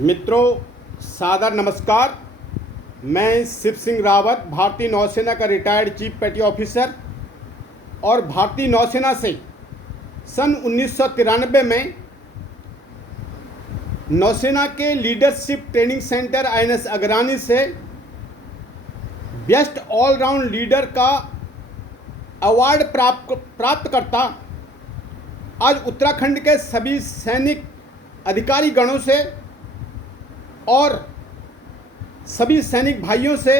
मित्रों, सादर नमस्कार। मैं शिव सिंह रावत, भारतीय नौसेना का रिटायर्ड चीफ पेटी ऑफिसर और भारतीय नौसेना से सन 1993 में नौसेना के लीडरशिप ट्रेनिंग सेंटर INS अगरानी से बेस्ट ऑलराउंड लीडर का अवार्ड प्राप्त करता आज उत्तराखंड के सभी सैनिक अधिकारी गणों से और सभी सैनिक भाइयों से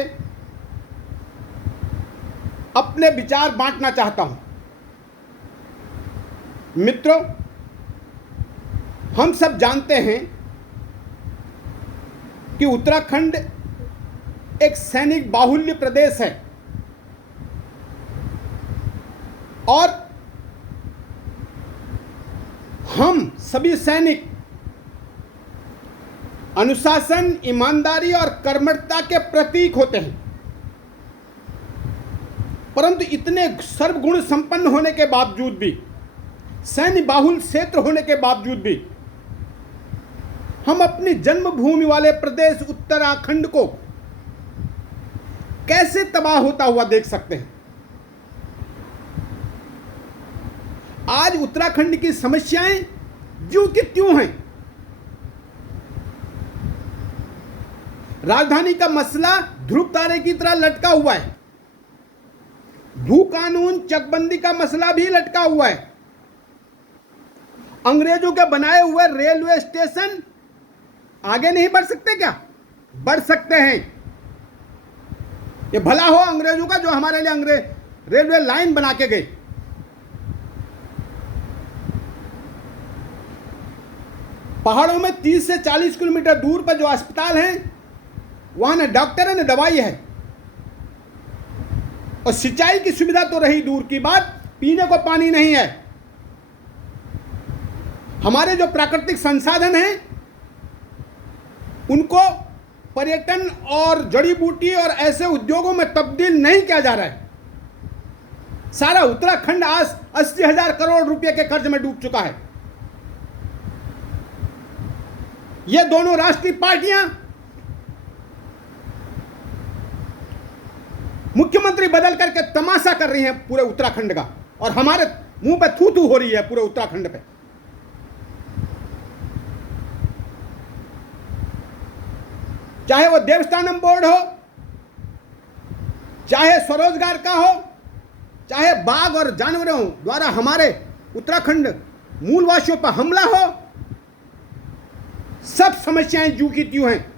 अपने विचार बांटना चाहता हूं। मित्रों, हम सब जानते हैं कि उत्तराखंड एक सैनिक बाहुल्य प्रदेश है और हम सभी सैनिक अनुशासन, ईमानदारी और कर्मठता के प्रतीक होते हैं। परंतु इतने सर्वगुण संपन्न होने के बावजूद भी, सैन्य बाहुल क्षेत्र होने के बावजूद भी, हम अपनी जन्मभूमि वाले प्रदेश उत्तराखंड को कैसे तबाह होता हुआ देख सकते हैं। आज उत्तराखंड की समस्याएं ज्यों की त्यों हैं। राजधानी का मसला ध्रुव तारे की तरह लटका हुआ है। भू कानून चकबंदी का मसला भी लटका हुआ है। अंग्रेजों के बनाए हुए रेलवे स्टेशन आगे नहीं बढ़ सकते क्या? बढ़ सकते हैं। ये भला हो अंग्रेजों का जो हमारे लिए अंग्रेज रेलवे लाइन बना के गए। पहाड़ों में 30 से 40 किलोमीटर दूर पर जो अस्पताल हैं, वहां न डॉक्टर है न दवाई है, और सिंचाई की सुविधा तो रही दूर की बात, पीने को पानी नहीं है। हमारे जो प्राकृतिक संसाधन हैं उनको पर्यटन और जड़ी बूटी और ऐसे उद्योगों में तब्दील नहीं किया जा रहा है। सारा उत्तराखंड आज 80,000 करोड़ रुपए के कर्ज में डूब चुका है। ये दोनों राष्ट्रीय पार्टियां मुख्यमंत्री बदल करके तमाशा कर रही हैं पूरे उत्तराखंड का, और हमारे मुंह पे थू थू हो रही है पूरे उत्तराखंड पे। चाहे वो देवस्थानम बोर्ड हो, चाहे स्वरोजगार का हो, चाहे बाघ और जानवरों द्वारा हमारे उत्तराखंड मूलवासियों पर हमला हो, सब समस्याएं ज्यों की त्यों हैं।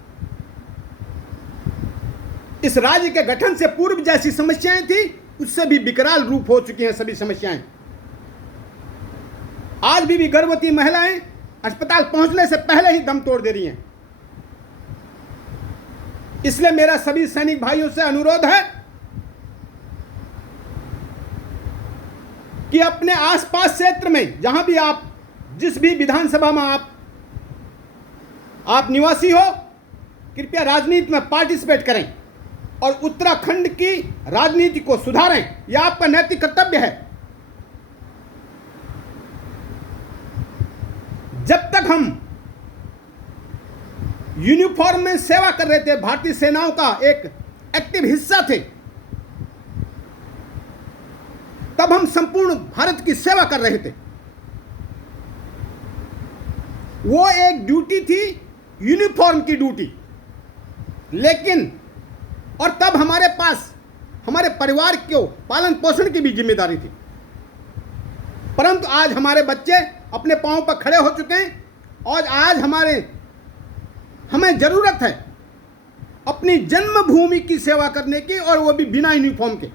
इस राज्य के गठन से पूर्व जैसी समस्याएं थी, उससे भी विकराल रूप हो चुकी हैं सभी समस्याएं। आज भी गर्भवती महिलाएं अस्पताल पहुंचने से पहले ही दम तोड़ दे रही हैं। इसलिए मेरा सभी सैनिक भाइयों से अनुरोध है कि अपने आसपास क्षेत्र में, जहां भी आप, जिस भी विधानसभा में आप निवासी हो, कृपया राजनीति में पार्टिसिपेट करें और उत्तराखंड की राजनीति को सुधारें। यह आपका नैतिक कर्तव्य है। जब तक हम यूनिफॉर्म में सेवा कर रहे थे, भारतीय सेनाओं का एक एक्टिव हिस्सा थे, तब हम संपूर्ण भारत की सेवा कर रहे थे। वो एक ड्यूटी थी, यूनिफॉर्म की ड्यूटी। लेकिन और तब हमारे पास हमारे परिवार को पालन पोषण की भी जिम्मेदारी थी। परंतु आज हमारे बच्चे अपने पांव पर खड़े हो चुके हैं और आज हमें जरूरत है अपनी जन्मभूमि की सेवा करने की, और वो भी बिना यूनिफॉर्म के।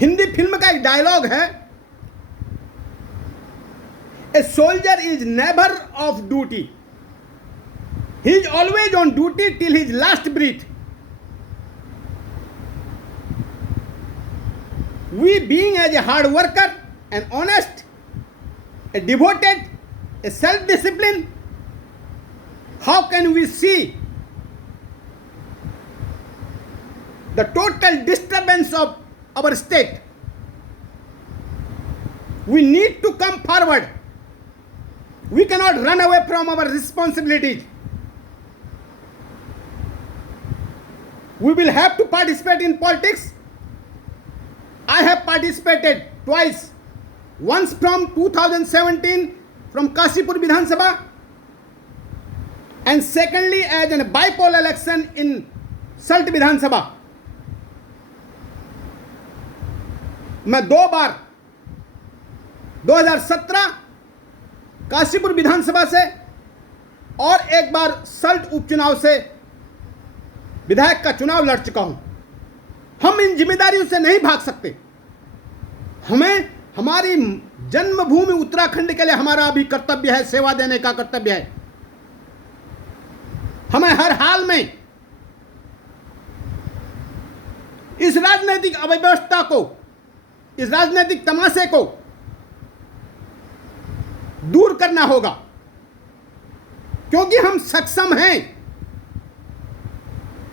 हिंदी फिल्म का एक डायलॉग है, a soldier is never of duty, he is always on duty till his last breath. We being as a hard worker, an honest, a devoted, a self-disciplined, how can we see the total disturbance of our state? We need to come forward We cannot run away from our responsibilities. We will have to participate in politics. I have participated twice. Once from 2017 from Kashipur Vidhan Sabha, and secondly as a bypoll election in Salt Vidhan Sabha. मैं 2 बार 2017 काशीपुर विधानसभा से और 1 बार सल्ट उपचुनाव से विधायक का चुनाव लड़ चुका हूं। हम इन जिम्मेदारियों से नहीं भाग सकते। हमें हमारी जन्मभूमि उत्तराखंड के लिए हमारा भी कर्तव्य है, सेवा देने का कर्तव्य है। हमें हर हाल में इस राजनीतिक अव्यवस्था को, इस राजनीतिक तमाशे को दूर करना होगा, क्योंकि हम सक्षम हैं,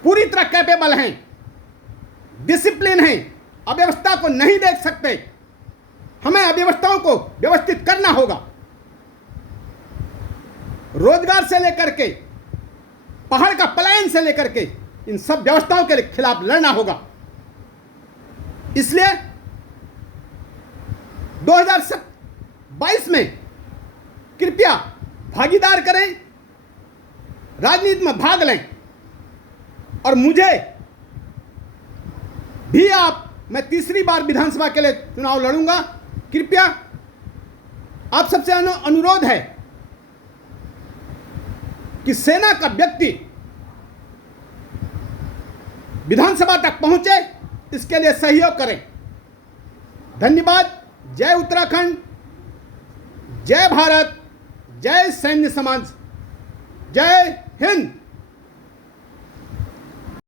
पूरी तरह कैपेबल हैं, डिसिप्लिन हैं, अव्यवस्था को नहीं देख सकते। हमें अव्यवस्थाओं को व्यवस्थित करना होगा। रोजगार से लेकर के पहाड़ का पलायन से लेकर के इन सब व्यवस्थाओं के खिलाफ लड़ना होगा। इसलिए 2022 में कृपया भागीदार करें, राजनीति में भाग लें, और मुझे भी मैं 3री बार विधानसभा के लिए चुनाव लड़ूंगा। कृपया आप सबसे अनुरोध है कि सेना का व्यक्ति विधानसभा तक पहुंचे, इसके लिए सहयोग करें। धन्यवाद। जय उत्तराखंड, जय भारत, जय सैन्य समाज, जय हिंद।